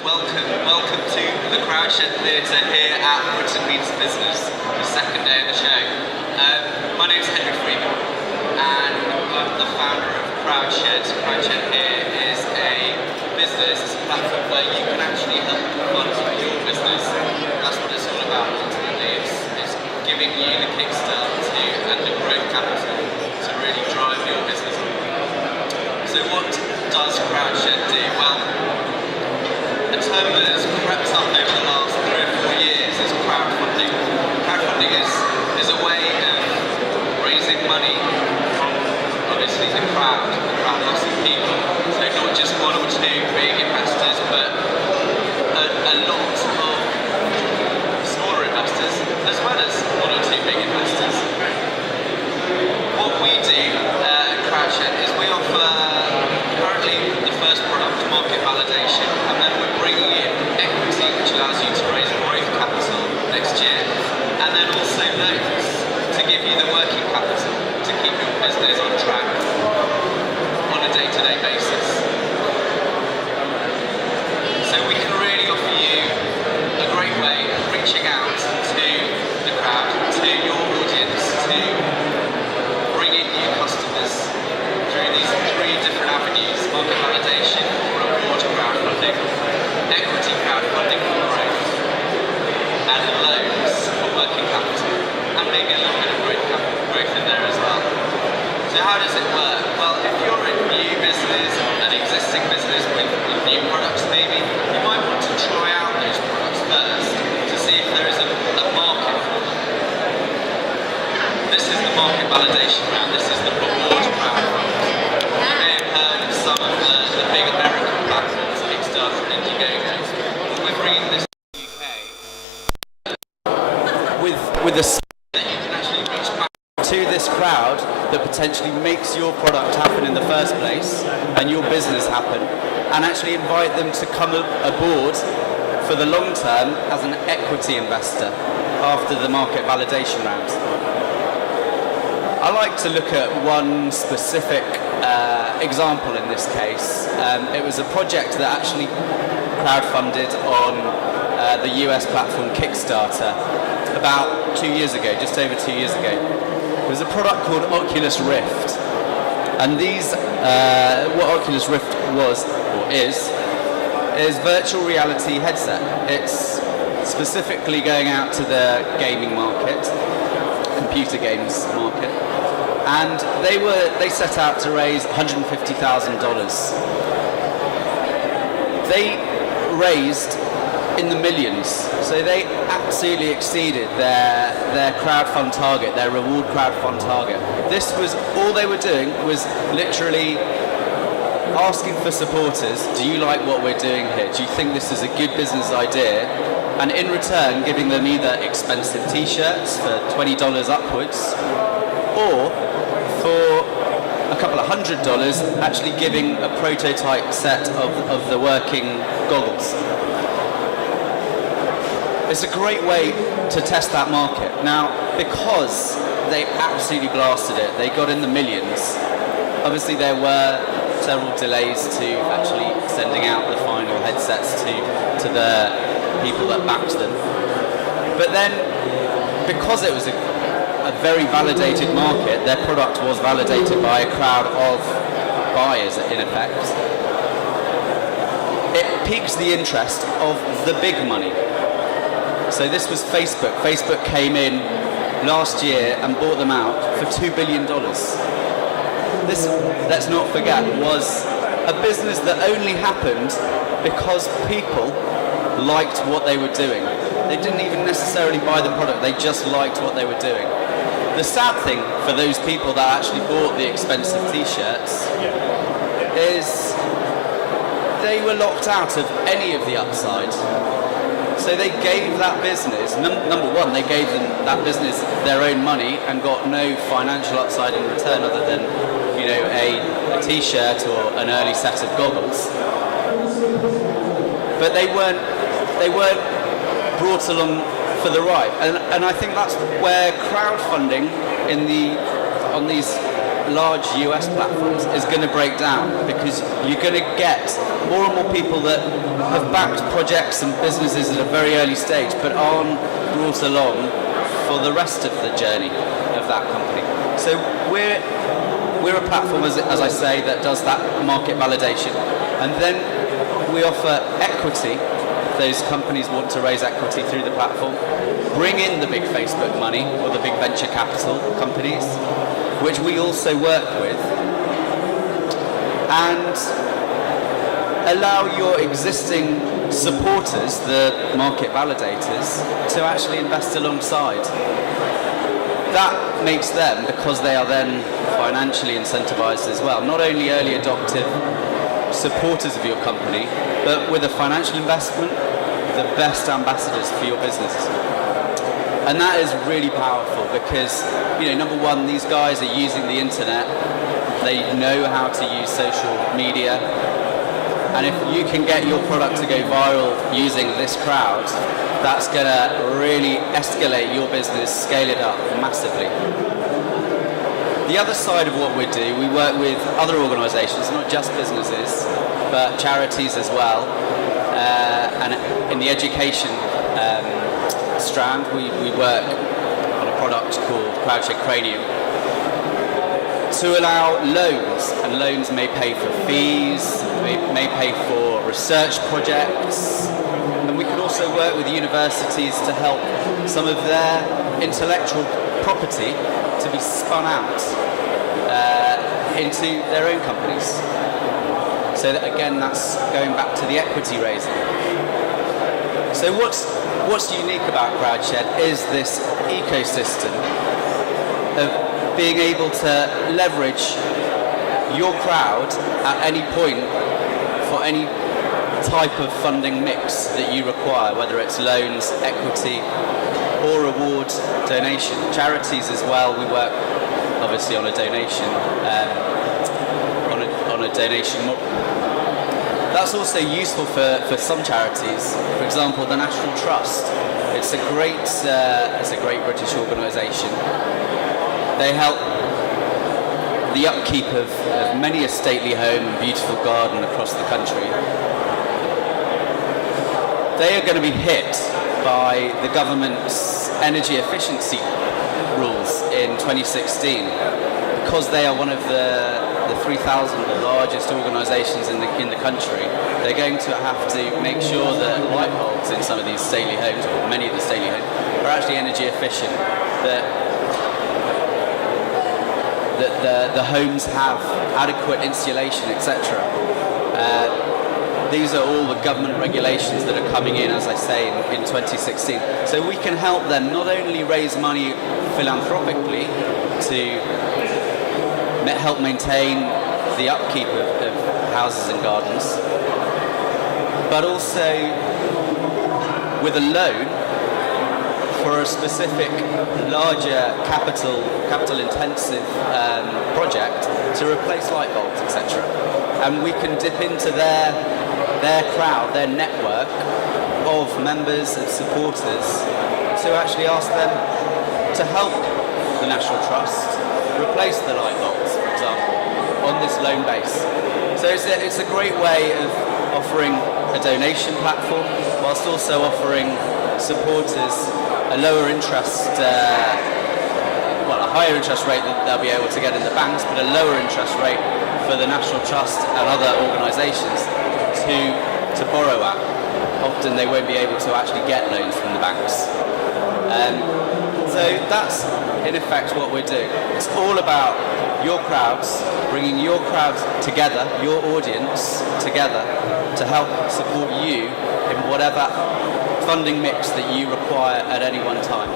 Welcome to the Crowdshed Theatre here at Britain Meets Business, the second day of the show. My name's Freeman, and I'm the founder of Crowdshed. Crowdshed here is a business platform where you can actually help fund your business. That's what it's all about ultimately. It's giving you the kickstart and the growth capital to really drive your business. So what does Crowdshed do? Well, a term that has crept up over the last 3 or 4 years is crowdfunding. Crowdfunding is a way of raising money from obviously the crowd lots of people. So not just 1 or 2 big investors, but a lot of smaller investors, as well as 1 or 2 big investors. What we do at Crowdshed is we offer currently the first product, market validation, and then we're bringing in equity, which allows you to raise growth capital next year, and then also loans to give you the working capital to keep your business on track on a day-to-day basis. So we can really offer you a great way of reaching out to the crowd, to your audience, to bring in new customers through these 3 different avenues: market validation, reward crowdfunding, equity crowdfunding for growth, and loans for working capital, and maybe a little bit of growth in there as well. So how does it work? Well, if you're a new business, an existing business with new products maybe, you might want to try out those products first to see if there is a market for them. This is the market validation round. This is the reward crowdfunding. You may have heard of some of the big American platforms, Kickstarter and Indiegogo. We're bringing this to the UK with a that you can actually reach back to this crowd that potentially makes your product happen in the first place and your business happen, and actually invite them to come aboard for the long term as an equity investor after the market validation round. I like to look at one specific example in this case. It was a project that actually crowdfunded on the US platform Kickstarter about 2 years ago, just over 2 years ago. It was a product called Oculus Rift. And what Oculus Rift was, or is virtual reality headset. It's specifically going out to the gaming market, computer games market. And they set out to raise $150,000. They raised in the millions, so they absolutely exceeded their crowdfund target, their reward crowdfund target. This was all they were doing, was literally asking for supporters, do you like what we're doing here? Do you think this is a good business idea? And in return, giving them either expensive t-shirts for $20 upwards, or for a couple of $100, actually giving a prototype set of the working goggles. It's a great way to test that market. Now, because they absolutely blasted it, they got in the millions. Obviously, there were several delays to actually sending out the final headsets to the people that backed them. But then, because it was a very validated market, their product was validated by a crowd of buyers, in effect. It piques the interest of the big money. So this was Facebook. Facebook came in last year and bought them out for $2 billion. This, let's not forget, was a business that only happened because people liked what they were doing. They didn't even necessarily buy the product, they just liked what they were doing. The sad thing for those people that actually bought the expensive t-shirts is they were locked out of any of the upside. So they gave that business, number one, they gave that business their own money and got no financial upside in return other than, a t-shirt or an early set of goggles. But they weren't brought along for the ride. And I think that's where crowdfunding on these large US platforms is going to break down, because you're going to get more and more people that have backed projects and businesses at a very early stage but aren't brought along for the rest of the journey of that company. So we're a platform, as I say, that does that market validation, and then we offer equity. Those companies want to raise equity through the platform, bring in the big Facebook money or the big venture capital companies, which we also work with, and allow your existing supporters, the market validators, to actually invest alongside. That makes them, because they are then financially incentivized as well, not only early adoptive supporters of your company, but with a financial investment, the best ambassadors for your business. And that is really powerful because, number one, these guys are using the internet, they know how to use social media, and if you can get your product to go viral using this crowd, that's going to really escalate your business, scale it up massively. The other side of what we do, we work with other organisations, not just businesses, but charities as well. And in the education strand, we work on a product called CrowdShed Cranium to allow loans, and loans may pay for fees, may pay for research projects, and we can also work with universities to help some of their intellectual property to be spun out into their own companies. So that, again, that's going back to the equity raising. So what's unique about CrowdShed is this ecosystem of being able to leverage your crowd at any point for any type of funding mix that you require, whether it's loans, equity, or reward donation. Charities as well, we work obviously on a donation donation model. That's also useful for some charities. For example, the National Trust. It's a great British organisation. They help the upkeep of many a stately home and beautiful garden across the country. They are going to be hit by the government's energy efficiency rules in 2016 because they are one of the 3,000 largest organisations in the country. They're going to have to make sure that light bulbs in some of these stately homes, or many of the stately homes, are actually energy efficient. That the homes have adequate insulation, etc. These are all the government regulations that are coming in, as I say, in 2016. So we can help them not only raise money philanthropically to help maintain the upkeep of houses and gardens, but also with a loan for a specific larger capital intensive project to replace light bulbs, etc. And we can dip into their crowd, their network of members and supporters to actually ask them to help the National Trust replace the light bulbs, for example, on this loan base. So it's a great way of offering a donation platform whilst also offering supporters a lower interest, a higher interest rate that they'll be able to get in the banks, but a lower interest rate for the National Trust and other organisations to borrow at. Often they won't be able to actually get loans from the banks. So that's in effect what we're doing. It's all about your crowds, bringing your crowds together, your audience together, to help support you in whatever funding mix that you require at any one time.